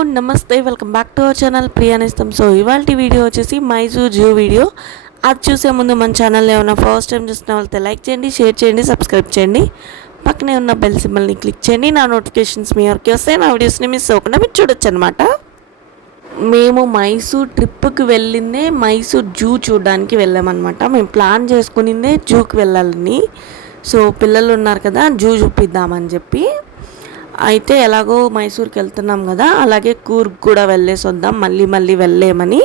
నమస్తే, welcome back to our channel ప్రియానిస్తాం. So ఇవాళ వీడియో వచ్చేసి మైసూర్ జూ వీడియో. అది చూసే ముందు మన ఛానల్ ఏమైనా ఫస్ట్ టైం చూసిన వాళ్ళతో లైక్ చేయండి, షేర్ చేయండి, సబ్స్క్రైబ్ చేయండి. పక్కనే ఉన్న బెల్ సింబల్ని క్లిక్ చేయండి. నా నోటిఫికేషన్స్ మీ వరకు వస్తే నా వీడియోస్ని మిస్ అవ్వకుండా మీరు చూడొచ్చు అనమాట. మేము మైసూర్ ట్రిప్కి వెళ్ళిందే మైసూర్ జూ చూడడానికి వెళ్ళామన్నమాట. మేము ప్లాన్ చేసుకునిందే జూకి వెళ్ళాలని. సో పిల్లలు ఉన్నారు కదా, జూ చూపిద్దామని చెప్పి. అయితే ఎలాగో మైసూర్కి వెళ్తున్నాం కదా, అలాగే కూర్గ్ కూడా వెళ్ళేసి వద్దాం, మళ్ళీ వెళ్ళేమని.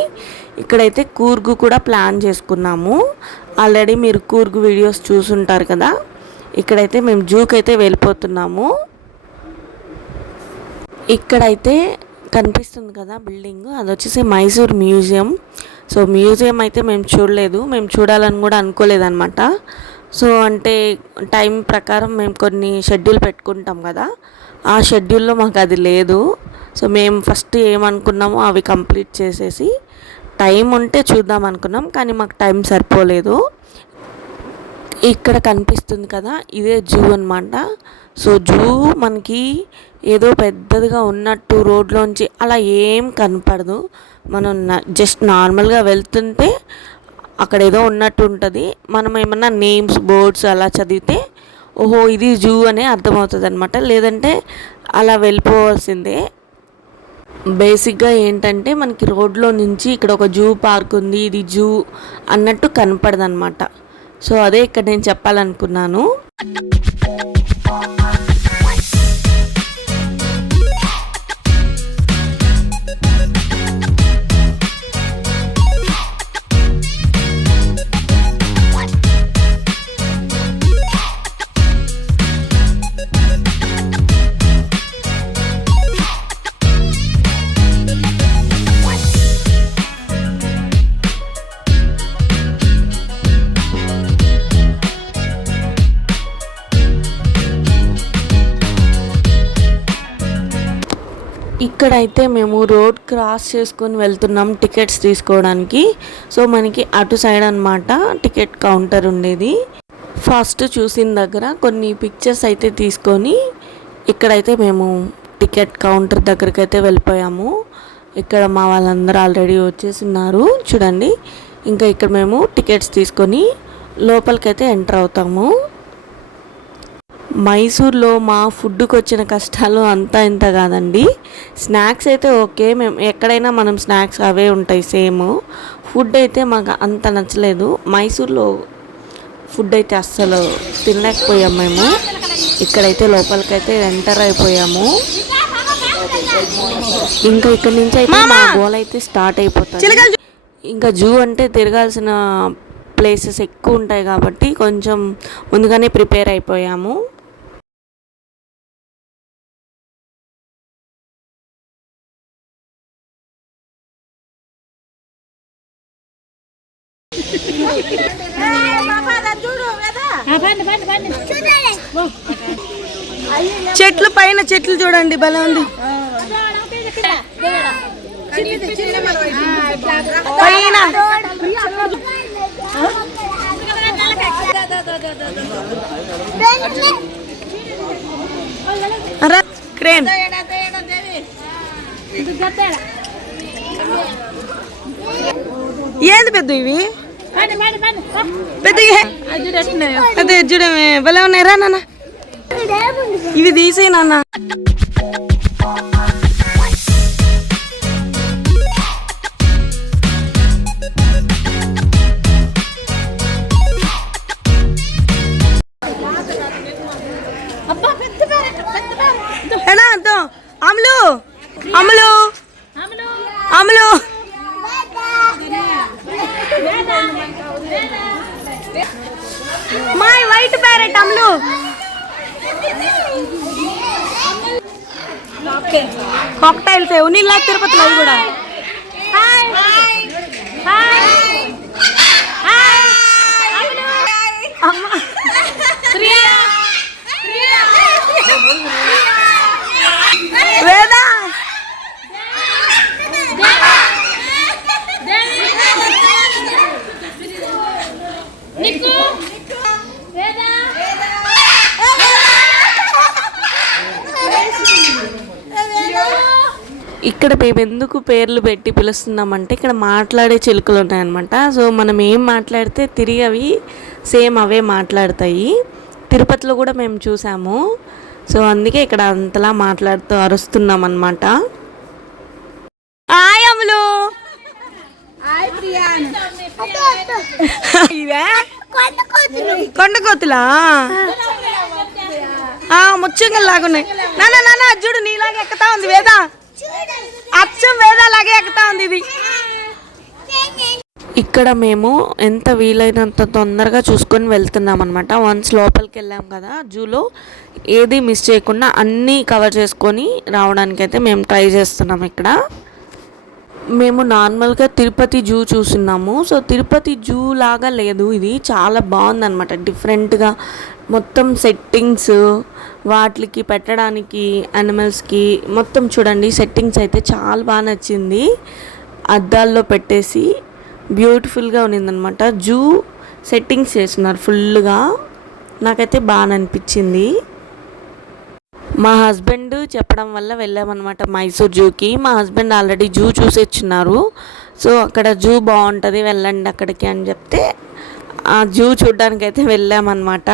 ఇక్కడైతే కూర్గ్ కూడా ప్లాన్ చేసుకున్నాము. ఆల్రెడీ మీరు కూర్గ్ వీడియోస్ చూసుంటారు కదా. ఇక్కడైతే మేము జూకి అయితే వెళ్ళిపోతున్నాము. ఇక్కడైతే కనిపిస్తుంది కదా బిల్డింగ్, అది వచ్చేసి మైసూర్ మ్యూజియం. సో మ్యూజియం అయితే మేము చూడలేదు, మేము చూడాలని కూడా అనుకోలేదన్నమాట. సో అంటే టైం ప్రకారం మేము కొన్ని షెడ్యూల్ పెట్టుకుంటాం కదా, ఆ షెడ్యూల్లో మాకు అది లేదు. సో మేము ఫస్ట్ ఏమనుకున్నామో అవి కంప్లీట్ చేసేసి టైం ఉంటే చూద్దాం అనుకున్నాం, కానీ మాకు టైం సరిపోలేదు. ఇక్కడ కనిపిస్తుంది కదా, ఇదే జూ అనమాట. సో జూ మనకి ఏదో పెద్దదిగా ఉన్నట్టు రోడ్లోంచి అలా ఏం కనపడదు. మనం జస్ట్ నార్మల్గా వెళ్తుంటే అక్కడ ఏదో ఉన్నట్టు ఉంటుంది. మనం ఏమన్నా నేమ్స్ బోర్డ్స్ అలా చదివితే ఓహో ఇది జూ అనే అర్థమవుతుంది అనమాట. లేదంటే అలా వెళ్ళిపోవాల్సిందే. బేసిక్గా ఏంటంటే మనకి రోడ్లో నుంచి ఇక్కడ ఒక జూ పార్క్ ఉంది, ఇది జూ అన్నట్టు కనపడదు అనమాట. సో అదే ఇక్కడ నేను చెప్పాలనుకున్నాను. ఇక్కడైతే మేము రోడ్ క్రాస్ చేసుకొని వెళ్తున్నాం టికెట్స్ తీసుకోవడానికి. సో మనకి అటు సైడ్ అనమాట టికెట్ కౌంటర్ ఉండేది. ఫస్ట్ చూసిన దగ్గర కొన్ని పిక్చర్స్ అయితే తీసుకొని ఇక్కడైతే మేము టికెట్ కౌంటర్ దగ్గరికి అయితే వెళ్ళిపోయాము. ఇక్కడ మా వాళ్ళందరూ ఆల్రెడీ వచ్చేసిన్నారు చూడండి. ఇంకా ఇక్కడ మేము టికెట్స్ తీసుకొని లోపలికైతే ఎంటర్ అవుతాము. మైసూర్లో మా ఫుడ్కి వచ్చిన కష్టాలు అంతా ఇంత కాదండి. స్నాక్స్ అయితే ఓకే, మేము ఎక్కడైనా మనం స్నాక్స్ అవే ఉంటాయి సేమ్. ఫుడ్ అయితే మాకు అంత నచ్చలేదు. మైసూర్లో ఫుడ్ అయితే అస్సలు తినలేకపోయాము మేము. ఇక్కడైతే లోపలికైతే ఎంటర్ అయిపోయాము. ఇంకా ఇక్కడి నుంచి అయితే మా గోల్ అయితే స్టార్ట్ అయిపోతుంది. ఇంకా జూ అంటే తిరగాల్సిన ప్లేసెస్ ఎక్కువ ఉంటాయి కాబట్టి కొంచెం ముందుగానే ప్రిపేర్ అయిపోయాము. చెట్లు పైన చెట్లు చూడండి, భలే ఉంది. పైన క్రేన్ ఏంది పెద్ద ఇవి, పెద్ద అదే చూడమే భలే ఉన్నాయి. రా నాన్న ఇవి తీసే నాన్న. అమలు అమలు అమలు మై వైట్ ప్యారెట్ అమలు. కాక్టైల్స్ ఉన్నిలా తిరుపతిలో అవి కూడా. వేదా ఇక్కడ మేము ఎందుకు పేర్లు పెట్టి పిలుస్తున్నామంటే ఇక్కడ మాట్లాడే చిలుకలు ఉన్నాయన్నమాట. సో మనం ఏం మాట్లాడితే తిరిగి అవి సేమ్ అవే మాట్లాడతాయి. తిరుపతిలో కూడా మేము చూసాము. సో అందుకే ఇక్కడ అంతలా మాట్లాడుతూ అరుస్తున్నాం అన్నమాట. ఆయములు కొండ కోతులా ముచ్చంగల్ లాగున్నాయి. నాన్న నాన్న చూడు నీలాగే ఎక్కుతా ఉంది వేద, అచ్చం వేద లాగే ఎక్కుతా ఉంది ఇది. ఇక్కడ మేము ఎంత వీలైనంత తొందరగా చూసుకొని వెళ్తున్నాం అనమాట. వన్స్ లోపలికి వెళ్ళాం కదా జూలో, ఏది మిస్ చేయకుండా అన్నీ కవర్ చేసుకొని రావడానికైతే మేము ట్రై చేస్తున్నాం. ఇక్కడ మేము నార్మల్గా తిరుపతి జూ చూస్తున్నాము. సో తిరుపతి జూ లాగా లేదు, ఇది చాలా బాగుందన్నమాట. డిఫరెంట్గా మొత్తం సెట్టింగ్స్ వాటికి పెట్టడానికి యానిమల్స్కి మొత్తం చూడండి, సెట్టింగ్స్ అయితే చాలా బాగా నచ్చింది. అద్దాల్లో పెట్టేసి బ్యూటిఫుల్గా ఉన్నిందనమాట. జూ సెట్టింగ్స్ చేస్తున్నారు ఫుల్గా, నాకైతే బాగా అనిపించింది. మా హస్బెండ్ చెప్పడం వల్ల వెళ్ళామన్నమాట మైసూర్ జూకి. మా హస్బెండ్ ఆల్రెడీ జూ చూసి వచ్చినారు. సో అక్కడ జూ బాగుంటుంది వెళ్ళండి అక్కడికి అని చెప్తే ఆ జూ చూడ్డానికైతే వెళ్ళామన్నమాట.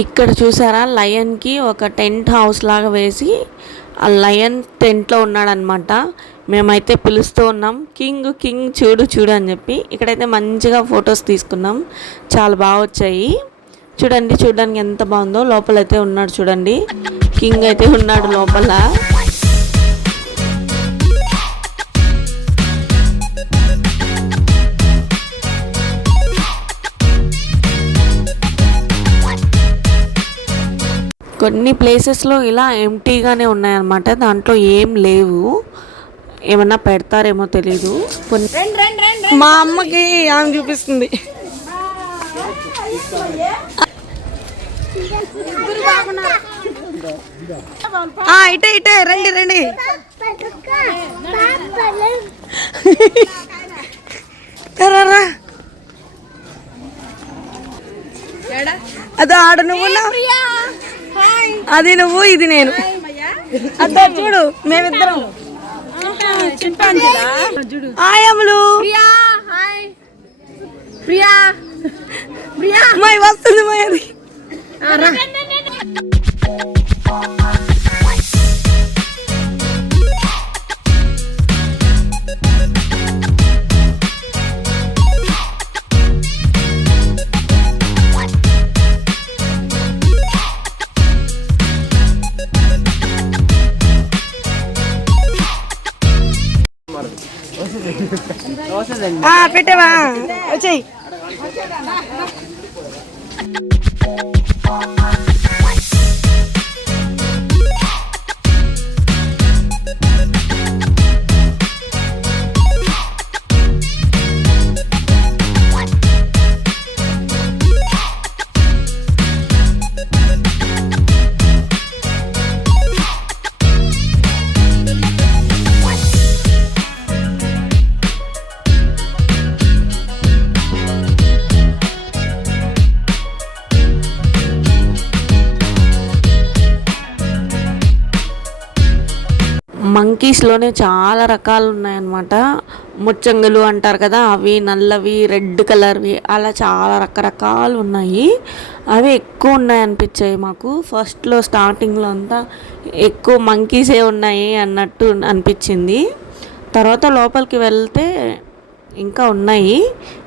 ఇక్కడ చూసారా, లయన్కి ఒక టెంట్ హౌస్ లాగా వేసి ఆ లయన్ టెంట్లో ఉన్నాడనమాట. మేమైతే పిలుస్తూ ఉన్నాం, కింగ్ కింగ్ చూడు చూడు అని చెప్పి. ఇక్కడైతే మంచిగా ఫొటోస్ తీసుకున్నాం, చాలా బాగా వచ్చాయి. చూడండి, చూడడానికి ఎంత బాగుందో. లోపలైతే ఉన్నాడు చూడండి, కింగ్ అయితే ఉన్నాడు లోపల. కొన్ని ప్లేసెస్లో ఇలా ఎంటీగానే ఉన్నాయన్నమాట, దాంట్లో ఏం లేవు. ఏమన్నా పెడతారేమో తెలీదు. మా అమ్మకి ఆమె చూపిస్తుంది. ఇటే ఇటే రండి రండి. అదో ఆడ నువ్వు, అది నువ్వు, ఇది నేను. అదో చూడు మేమిద్దరం. ఆయములు మై వస్తుంది మై అది. పెట్టవా వచ్చేయి. మంకీస్లోనే చాలా రకాలు ఉన్నాయన్నమాట. ముచ్చంగులు అంటారు కదా, అవి నల్లవి, రెడ్ కలర్వి, అలా చాలా రకరకాలు ఉన్నాయి. అవి ఎక్కువ ఉన్నాయి అనిపించాయి మాకు. ఫస్ట్లో స్టార్టింగ్లో అంతా ఎక్కువ మంకీసే ఉన్నాయి అన్నట్టు అనిపించింది. తర్వాత లోపలికి వెళ్తే ఇంకా ఉన్నాయి,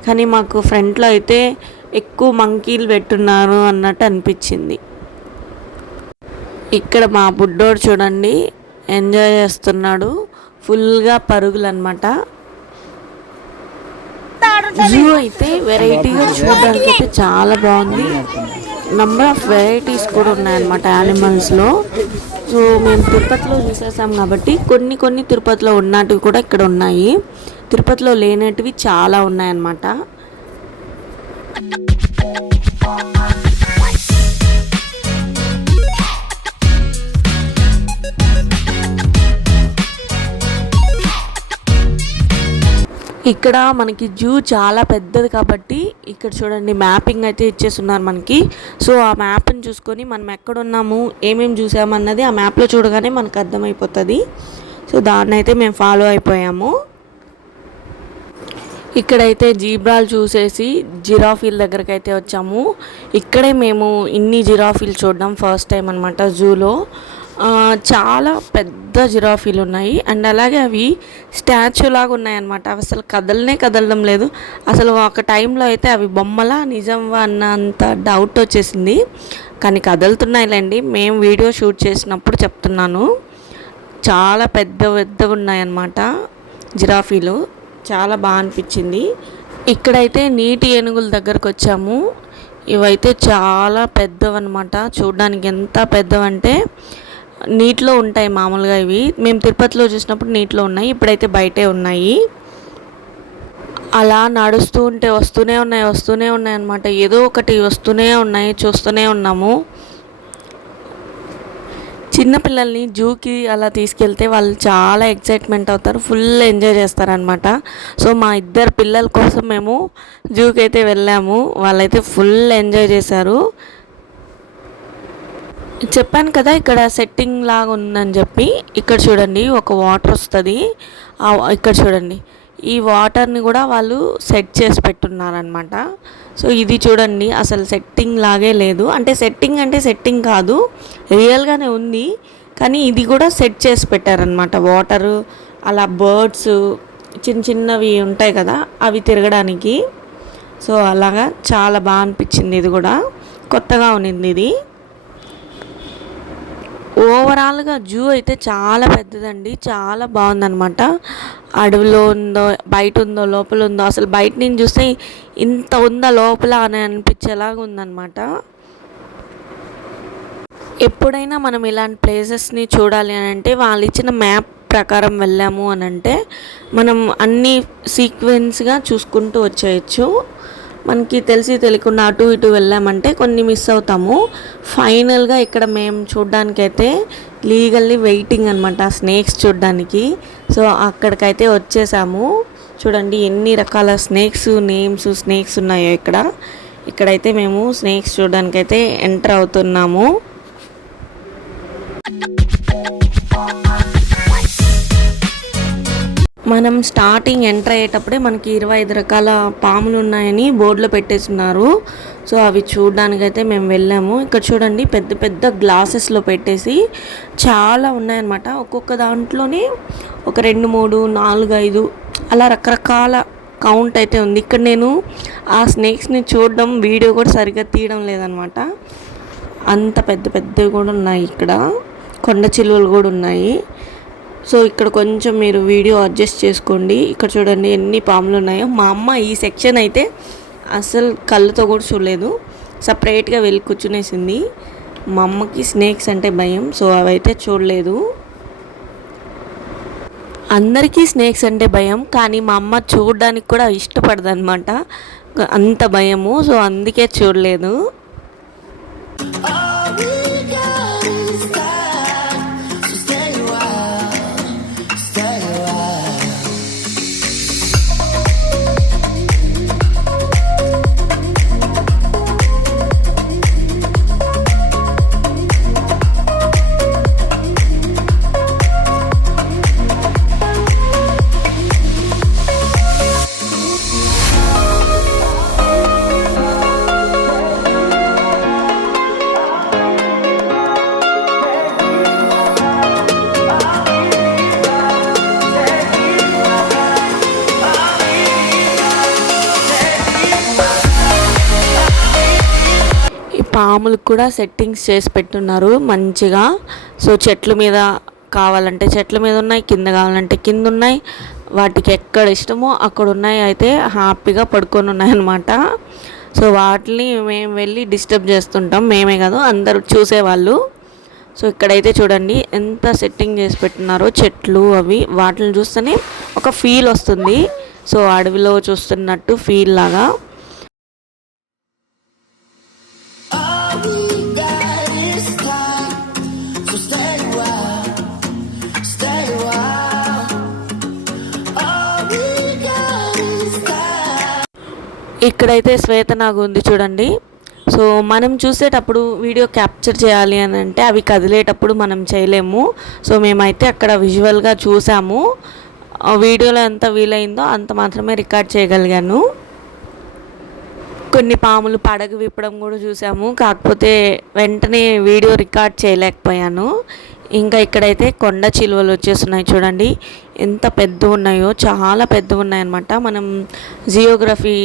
కానీ మాకు ఫ్రంట్లో అయితే ఎక్కువ మంకీలు పెట్టున్నారు అన్నట్టు అనిపించింది. ఇక్కడ మా బుడ్డోడు చూడండి ఎంజాయ్ చేస్తున్నాడు, ఫుల్గా పరుగులు అనమాట. జూ అయితే వెరైటీగా చూడడానికి అయితే చాలా బాగుంది. నంబర్ ఆఫ్ వెరైటీస్ కూడా ఉన్నాయన్నమాట యానిమల్స్లో. సో మేము తిరుపతిలో చూసేసాం కాబట్టి కొన్ని కొన్ని తిరుపతిలో ఉన్నటివి కూడా ఇక్కడ ఉన్నాయి, తిరుపతిలో లేనటివి చాలా ఉన్నాయన్నమాట. ఇక్కడ మనకి జూ చాలా పెద్దది కాబట్టి ఇక్కడ చూడండి మ్యాపింగ్ అయితే ఇచ్చేస్తున్నారు మనకి. సో ఆ మ్యాప్ని చూసుకొని మనం ఎక్కడున్నాము ఏమేమి చూసామన్నది ఆ మ్యాప్లో చూడగానే మనకు అర్థమైపోతుంది. సో దాన్ని అయితే మేము ఫాలో అయిపోయాము. ఇక్కడైతే జీబ్రాలు చూసేసి జిరాఫీల దగ్గరికి అయితే వచ్చాము. ఇక్కడే మేము ఇన్ని జిరాఫీలు చూడడం ఫస్ట్ టైం అనమాట జూలో. చాలా పెద్ద జిరాఫీలు ఉన్నాయి అండ్ అలాగే అవి స్టాచ్యూ లాగా ఉన్నాయన్నమాట. అవి అసలు కదలడం లేదు. అసలు ఒక టైంలో అయితే అవి బొమ్మలా నిజంవా అన్నంత డౌట్ వచ్చేసింది, కానీ కదులుతున్నాయిలేండి. మేము వీడియో షూట్ చేసినప్పుడు చెప్తున్నాను, చాలా పెద్దగా ఉన్నాయన్నమాట జిరాఫీలు. చాలా బాగా అనిపించింది. ఇక్కడైతే నీటి ఏనుగుల దగ్గరకు వచ్చాము. ఇవైతే చాలా పెద్దవన్నమాట, చూడడానికి ఎంత పెద్దవంటే నీటిలో ఉంటాయి మామూలుగా. ఇవి మేము తిరుపతిలో చూసినప్పుడు నీటిలో ఉన్నాయి, ఇప్పుడైతే బయటే ఉన్నాయి. అలా నడుస్తూ ఉంటే వస్తూనే ఉన్నాయి అన్నమాట. ఏదో ఒకటి వస్తూనే ఉన్నాయి, చూస్తూనే ఉన్నాము. చిన్నపిల్లల్ని జూకి అలా తీసుకెళ్తే వాళ్ళు చాలా ఎక్సైట్మెంట్ అవుతారు, ఫుల్ ఎంజాయ్ చేస్తారనమాట. సో మా ఇద్దరు పిల్లల కోసం మేము జూకి అయితే వెళ్ళాము. వాళ్ళైతే ఫుల్ ఎంజాయ్ చేశారు. చెప్పాను కదా ఇక్కడ సెట్టింగ్ లాగా ఉందని చెప్పి. ఇక్కడ చూడండి ఒక వాటర్ వస్తుంది, ఇక్కడ చూడండి ఈ వాటర్ని కూడా వాళ్ళు సెట్ చేసి పెట్టున్నారనమాట. సో ఇది చూడండి అసలు సెట్టింగ్ లాగే లేదు, అంటే సెట్టింగ్ కాదు, రియల్గానే ఉంది, కానీ ఇది కూడా సెట్ చేసి పెట్టారనమాట. వాటరు అలా బర్డ్స్ చిన్నవి ఉంటాయి కదా అవి తిరగడానికి. సో అలాగా చాలా బాగా అనిపించింది. ఇది కూడా కొత్తగా ఉన్నింది. ఇది ఓవరాల్గా జూ అయితే చాలా పెద్దదండి, చాలా బాగుందన్నమాట. అడవిలో ఉందో బయట ఉందో లోపల ఉందో, అసలు బయట నుంచి చూస్తే ఇంత ఉందా లోపల అని అనిపించేలాగా ఉందన్నమాట. ఎప్పుడైనా మనం ఇలాంటి ప్లేసెస్ని చూడాలి అని అంటే వాళ్ళు ఇచ్చిన మ్యాప్ ప్రకారం వెళ్ళాము అని అంటే మనం అన్ని సీక్వెన్స్గా చూసుకుంటూ వచ్చేయచ్చు. మనకి తెలియకుండా అటు ఇటు వెళ్ళామంటే కొన్ని మిస్ అవుతాము. ఫైనల్గా ఇక్కడ మేము చూడ్డానికైతే లీగల్లీ వెయిటింగ్ అనమాట స్నేక్స్ చూడడానికి. సో అక్కడికైతే వచ్చేసాము. చూడండి ఎన్ని రకాల స్నేక్స్ ఉన్నాయో ఇక్కడైతే మేము స్నేక్స్ చూడడానికైతే ఎంటర్ అవుతున్నాము. మనం స్టార్టింగ్ ఎంటర్ అయ్యేటప్పుడే మనకి 25 రకాల పాములు ఉన్నాయని బోర్డులో పెట్టేస్తున్నారు. సో అవి చూడడానికైతే మేము వెళ్ళాము. ఇక్కడ చూడండి పెద్ద గ్లాసెస్లో పెట్టేసి చాలా ఉన్నాయన్నమాట. ఒక్కొక్క దాంట్లోనే ఒక 2, 3, 4, 5 అలా రకరకాల కౌంట్ అయితే ఉంది. ఇక్కడ నేను ఆ స్నేక్స్ని చూడడం వీడియో కూడా సరిగ్గా తీయడం లేదనమాట. అంత పెద్దవి కూడా ఉన్నాయి. ఇక్కడ కొండ చిలువలు కూడా ఉన్నాయి. సో ఇక్కడ కొంచెం మీరు వీడియో అడ్జస్ట్ చేసుకోండి. ఇక్కడ చూడండి ఎన్ని పాములు ఉన్నాయో. మా అమ్మ ఈ సెక్షన్ అయితే అసలు కళ్ళతో కూడా చూడలేదు, సపరేట్గా వెళ్ళి కూర్చునేసింది. మా అమ్మకి స్నేక్స్ అంటే భయం, సో అవైతే చూడలేదు. అందరికీ స్నేక్స్ అంటే భయం, కానీ మా అమ్మ చూడడానికి కూడా ఇష్టపడదు అనమాట, అంత భయము. సో అందుకే చూడలేదు. పాములకు కూడా సెట్టింగ్స్ చేసి పెట్టున్నారు మంచిగా. సో చెట్ల మీద కావాలంటే చెట్ల మీద ఉన్నాయి, కింద కావాలంటే కింద ఉన్నాయి. వాటికి ఎక్కడ ఇష్టమో అక్కడ ఉన్నాయి, అయితే హ్యాపీగా పడుకొని ఉన్నాయన్నమాట. సో వాటిని మేము వెళ్ళి డిస్టర్బ్ చేస్తుంటాం, మేమే కాదు అందరూ చూసేవాళ్ళు. సో ఇక్కడైతే చూడండి ఎంత సెట్టింగ్ చేసి పెట్టినారో, చెట్లు అవి వాటిని చూస్తేనే ఒక ఫీల్ వస్తుంది. సో అడవిలో చూస్తున్నట్టు ఫీల్ లాగా. ఇక్కడైతే శ్వేతనాగు ఉంది చూడండి. సో మనం చూసేటప్పుడు వీడియో క్యాప్చర్ చేయాలి అని అంటే అవి కదిలేటప్పుడు మనం చేయలేము. సో మేమైతే అక్కడ విజువల్గా చూసాము. వీడియోలో ఎంత వీలైందో అంత మాత్రమే రికార్డ్ చేయగలిగాను. కొన్ని పాములు పడగ విప్పడం కూడా చూసాము, కాకపోతే వెంటనే వీడియో రికార్డ్ చేయలేకపోయాను. ఇంకా ఇక్కడైతే కొండ చిలువలు వచ్చేస్తున్నాయి చూడండి, ఎంత పెద్ద ఉన్నాయో, చాలా పెద్ద ఉన్నాయన్నమాట. మనం జియోగ్రఫీ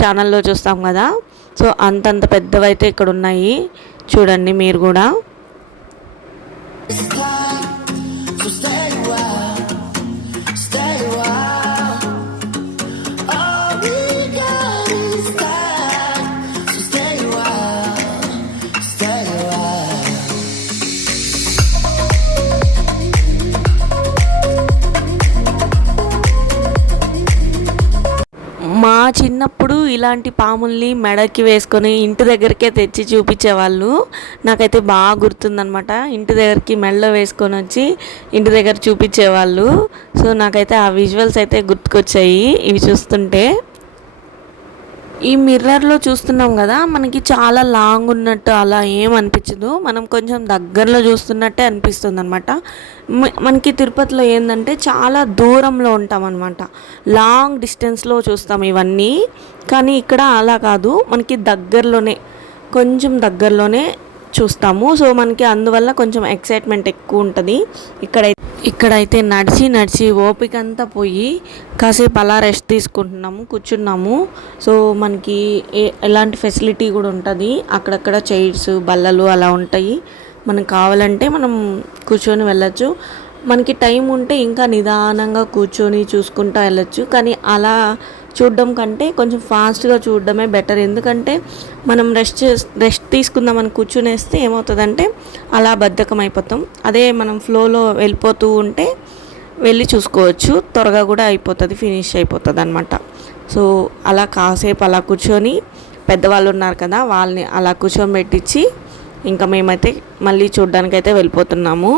ఛానల్లో చూస్తాం కదా, సో అంతంత పెద్దవైతే ఇక్కడ ఉన్నాయి చూడండి మీరు కూడా. మా చిన్నప్పుడు ఇలాంటి పాముల్ని మెడకి వేసుకొని ఇంటి దగ్గరికే తెచ్చి చూపించేవాళ్ళు. నాకైతే బాగా గుర్తుందనమాట. ఇంటి దగ్గరికి మెడలో వేసుకొని వచ్చి ఇంటి దగ్గర చూపించేవాళ్ళు. సో నాకైతే ఆ విజువల్స్ అయితే గుర్తుకొచ్చాయి ఇవి చూస్తుంటే. ఈ మిర్రర్లో చూస్తున్నాం కదా, మనకి చాలా లాంగ్ ఉన్నట్టు అలా ఏం అనిపించదు, మనం కొంచెం దగ్గరలో చూస్తున్నట్టే అనిపిస్తుంది అనమాట. మనకి తిరుపతిలో ఏంటంటే చాలా దూరంలో ఉంటాం అనమాట, లాంగ్ డిస్టెన్స్లో చూస్తాం ఇవన్నీ. కానీ ఇక్కడ అలా కాదు, మనకి దగ్గరలోనే, కొంచెం దగ్గరలోనే చూస్తాము. సో మనకి అందువల్ల కొంచెం ఎక్సైట్మెంట్ ఎక్కువ ఉంటుంది. ఇక్కడైతే నడిచి ఓపిక అంతా పోయి కాసేపు అలా రెస్ట్ తీసుకుంటున్నాము, కూర్చున్నాము. సో మనకి ఎలాంటి ఫెసిలిటీ కూడా ఉంటుంది, అక్కడక్కడ చైర్స్ బల్లలు అలా ఉంటాయి. మనకు కావాలంటే మనం కూర్చొని వెళ్ళచ్చు. మనకి టైం ఉంటే ఇంకా నిదానంగా కూర్చొని చూసుకుంటూ వెళ్ళచ్చు. కానీ అలా చూడడం కంటే కొంచెం ఫాస్ట్గా చూడడమే బెటర్. ఎందుకంటే మనం రెస్ట్ తీసుకుందామని కూర్చునేస్తే ఏమవుతుందంటే అలా బద్ధకం అయిపోతాం. అదే మనం ఫ్లోలో వెళ్ళిపోతూ ఉంటే వెళ్ళి చూసుకోవచ్చు, త్వరగా కూడా అయిపోతుంది, ఫినిష్ అయిపోతుంది అనమాట. సో అలా కాసేపు అలా కూర్చొని, పెద్దవాళ్ళు ఉన్నారు కదా వాళ్ళని అలా కూర్చొని పెట్టించి ఇంకా మేమైతే మళ్ళీ చూడడానికైతే వెళ్ళిపోతున్నాము.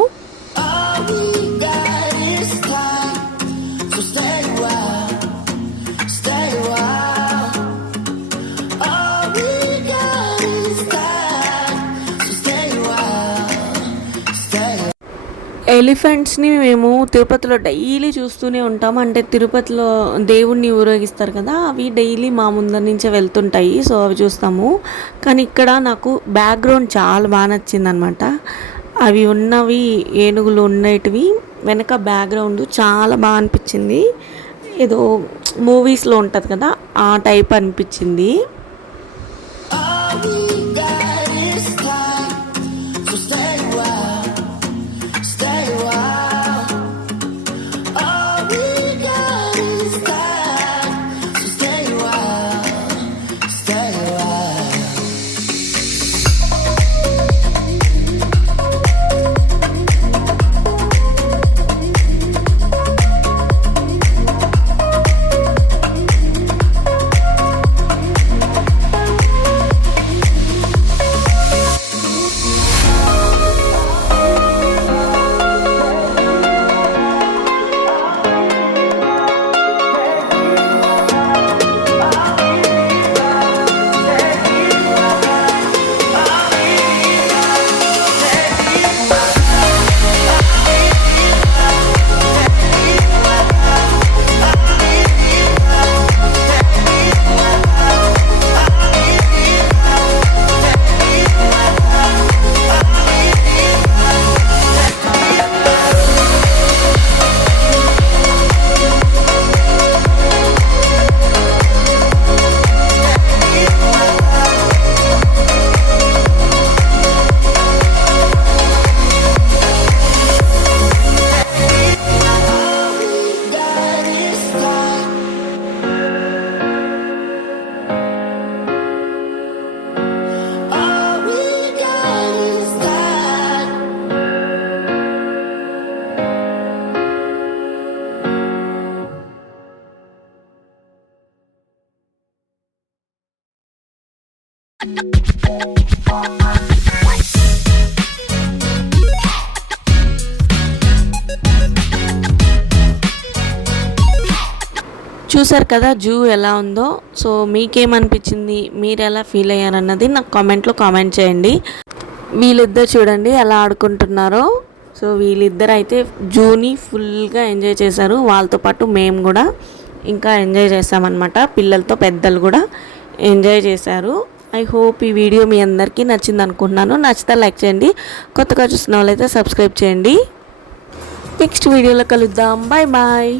ఎలిఫెంట్స్ని మేము తిరుపతిలో డైలీ చూస్తూనే ఉంటాం. అంటే తిరుపతిలో దేవుణ్ణి ఊరేగిస్తారు కదా, అవి డైలీ మా ముందర నుంచే వెళ్తుంటాయి. సో అవి చూస్తాము. కానీ ఇక్కడ నాకు బ్యాక్గ్రౌండ్ చాలా బాగా నచ్చింది అనమాట. అవి ఉన్నవి ఏనుగులు ఉండేటివి వెనక బ్యాక్గ్రౌండ్ చాలా బాగా అనిపించింది. ఏదో మూవీస్లో ఉంటుంది కదా ఆ టైప్ అనిపించింది. చూసారు కదా జూ ఎలా ఉందో. సో మీకేమనిపించింది, మీరు ఎలా ఫీల్ అయ్యారన్నది నాకు కామెంట్లో కామెంట్ చేయండి. వీళ్ళిద్దరు చూడండి ఎలా ఆడుకుంటున్నారో. సో వీళ్ళిద్దరు అయితే జూని ఫుల్గా ఎంజాయ్ చేశారు. వాళ్ళతో పాటు మేము కూడా ఇంకా ఎంజాయ్ చేస్తామన్నమాట. పిల్లలతో పెద్దలు కూడా ఎంజాయ్ చేశారు. ఐ హోప్ ఈ వీడియో మీ అందరికీ నచ్చింది అనుకుంటున్నాను. నచ్చితే లైక్ చేయండి, కొత్తగా చూసిన వాళ్ళైతే సబ్స్క్రైబ్ చేయండి. నెక్స్ట్ వీడియోలో కలుద్దాం. Bye bye.